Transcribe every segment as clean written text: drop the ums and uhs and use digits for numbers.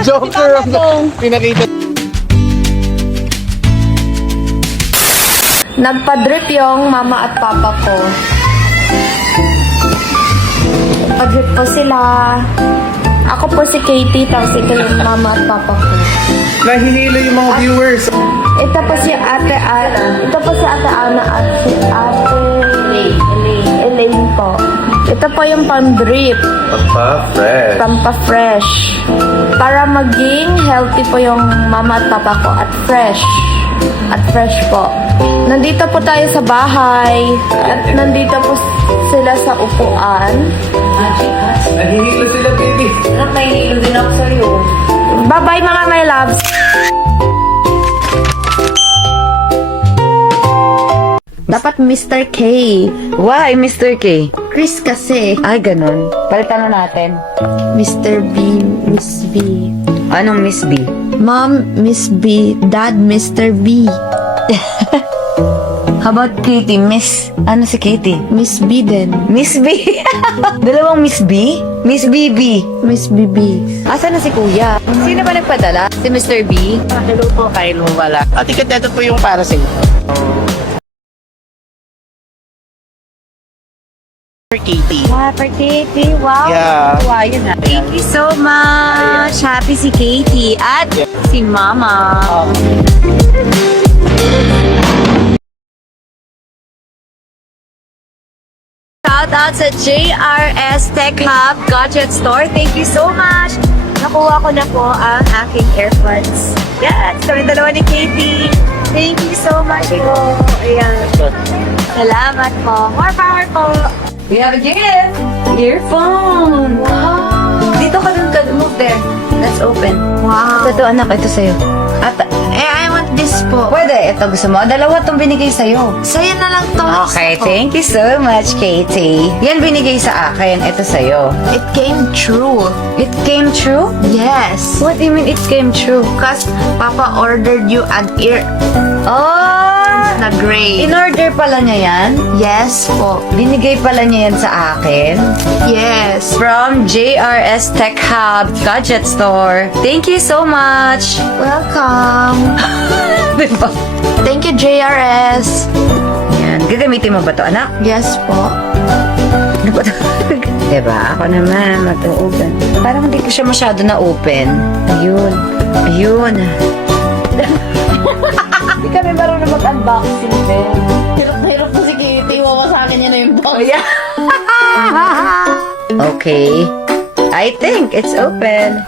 Joker ang pinakita. Nagpa-drip yung mama at papa ko. Nagpa-drip po sila. Ako po si Katie, tapos ito yung mama at papa ko. Nahihilo yung mga viewers. Ito po si Ate Ana at si Ate Elaine po. Ito po yung pang-drip. Pampa-fresh. Pampa-fresh. Para maging healthy po yung mama at papa ko at fresh. At fresh po. Nandito po tayo sa bahay. At nandito po sila sa upuan. Nahihilo sila, baby. Nahihilo din ako sa'yo. Bye-bye mga my loves. Dapat Mr. K. Why, Mr. K? Chris kasi. Ay, ganun. Palitan na natin. Mr. B, Miss B. Anong Miss B? Mom, Miss B. Dad, Mr. B. How about Katie? Miss... Ano si Katie? Miss B din. Miss B? Dalawang Miss B? Miss BB. Miss BB. Asan na si Kuya? Sino ba nagpadala? Si Mr. B? Hello po, Kyle Wala. At ito po yung para sa inyo. For Katie. Wow, for Katie. Wow. Yeah. Wow, yun na. Thank you so much. Happy si Katie at si Mama. Shout out sa JRS Tech Hub Gadget Store. Thank you so much. Nakuha ko na po ang aking earphones. Yeah, sorry dalawa ni Katie. Thank you so much po. Ayan. Salamat po. More power po. We have a gift! Earphone! Wow! Dito ka dun ka, move there. Let's open. Wow. Ito anak, ito sa'yo. At, I want this po. pwede, ito gusto mo. Dalawa itong binigay sa'yo. Sa'yo na lang to. Okay, Isa po. thank you so much, Katie. Yan binigay sa akin, ito sa'yo. It came true. It came true? Yes. What do you mean it came true? Because Papa ordered you an ear Oh! na gray. In-order pala niya yan? Yes po. Binigay pala niya yan sa akin? Yes. From JRS Tech Hub Gadget Store. Thank you so much! Welcome. Diba? Thank you, JRS. Yan. Gagamitin mo ba to, anak? Yes po. Ano ba to? Diba? Ako naman, mag-open. Parang hindi ko siya masyado na-open. Ayun. Ayun. Hindi kami marunong mag-unboxing, Ben. Hirap po si Kitty. Iwan ko sa akin yan na yung box. Okay. I think it's open.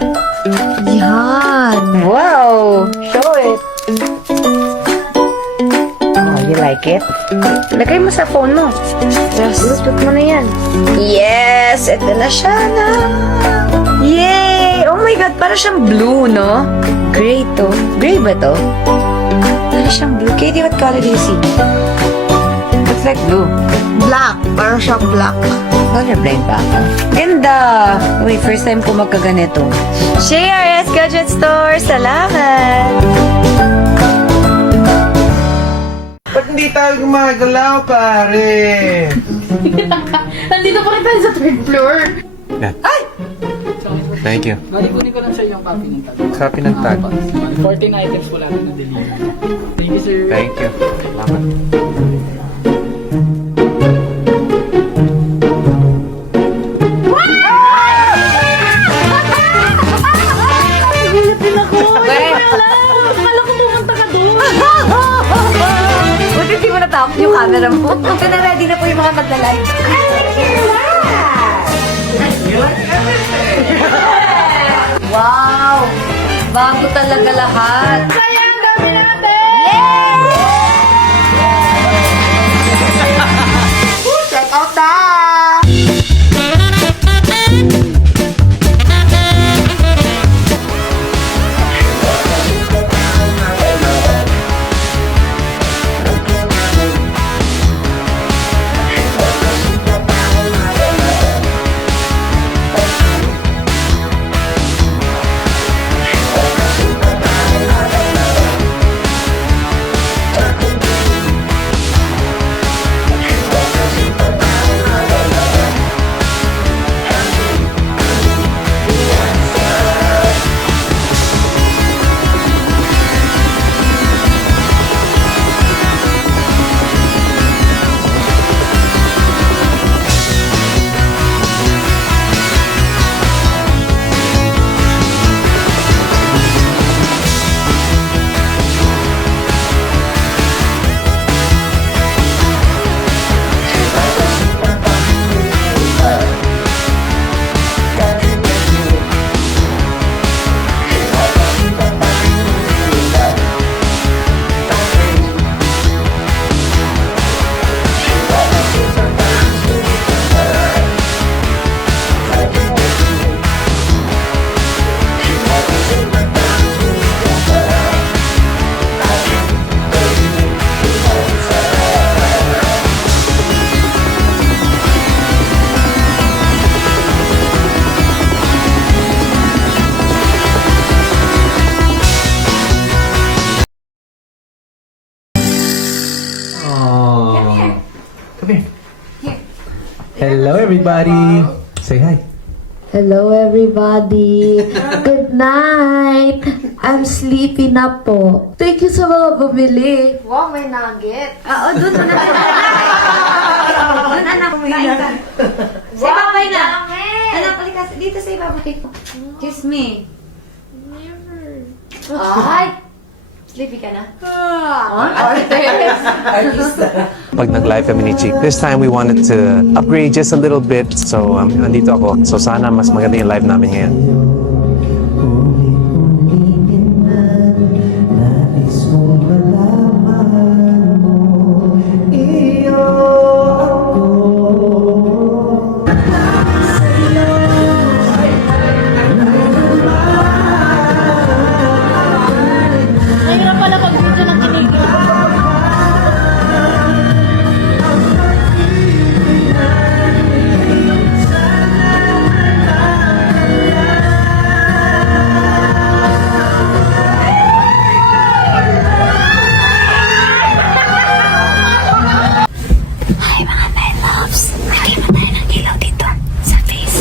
Yan. Wow! Show it. Oh, you like it? Lagay mo sa phone mo. Yes. Bluetooth mo na yan. Yes! Ito na siya na. Yay! Oh my God! Para siyang blue, no? Gray to. Gray ba to? Para siyang blue. Katie, what color do you see? Looks like blue. Black. Para siya black. Colorblind ba ako? Ganda! Wait, first time ko magkaganito. JRS Gadget Store! Salamat! Ba't hindi tayo gumagalaw, pare? Nandito pa rin tayo sa third floor. Ay! Thank you. Bali, kunin ko lang sa yung copy ng tag. Copy ng tag. 14 items po natin na deliver. Thank you, sir. Thank you. Salamat. Buti di mo natapos yung camera mo. Ito na ready na po yung mga magla-live. Wow! Bago talaga lahat. Check out na! everybody. Say hi. Hello everybody! Good night! I'm sleepy na po. Thank you sa mga bumili. Wow, may nugget. Oo, doon na. Doon na, kumain ka. Sa ibabay na. Anak, halika dito sa ibabay ko. Kiss me. Never. Ay! Sleepy ka na? Pag nag-live kami ni Chick, this time we wanted to upgrade just a little bit. So, nandito ako. So, sana mas maganda yung live namin ngayon. Mahirap pala mag-video ng kinig. Hi mga my loves. Lagyan mo tayo ng ilaw dito sa face.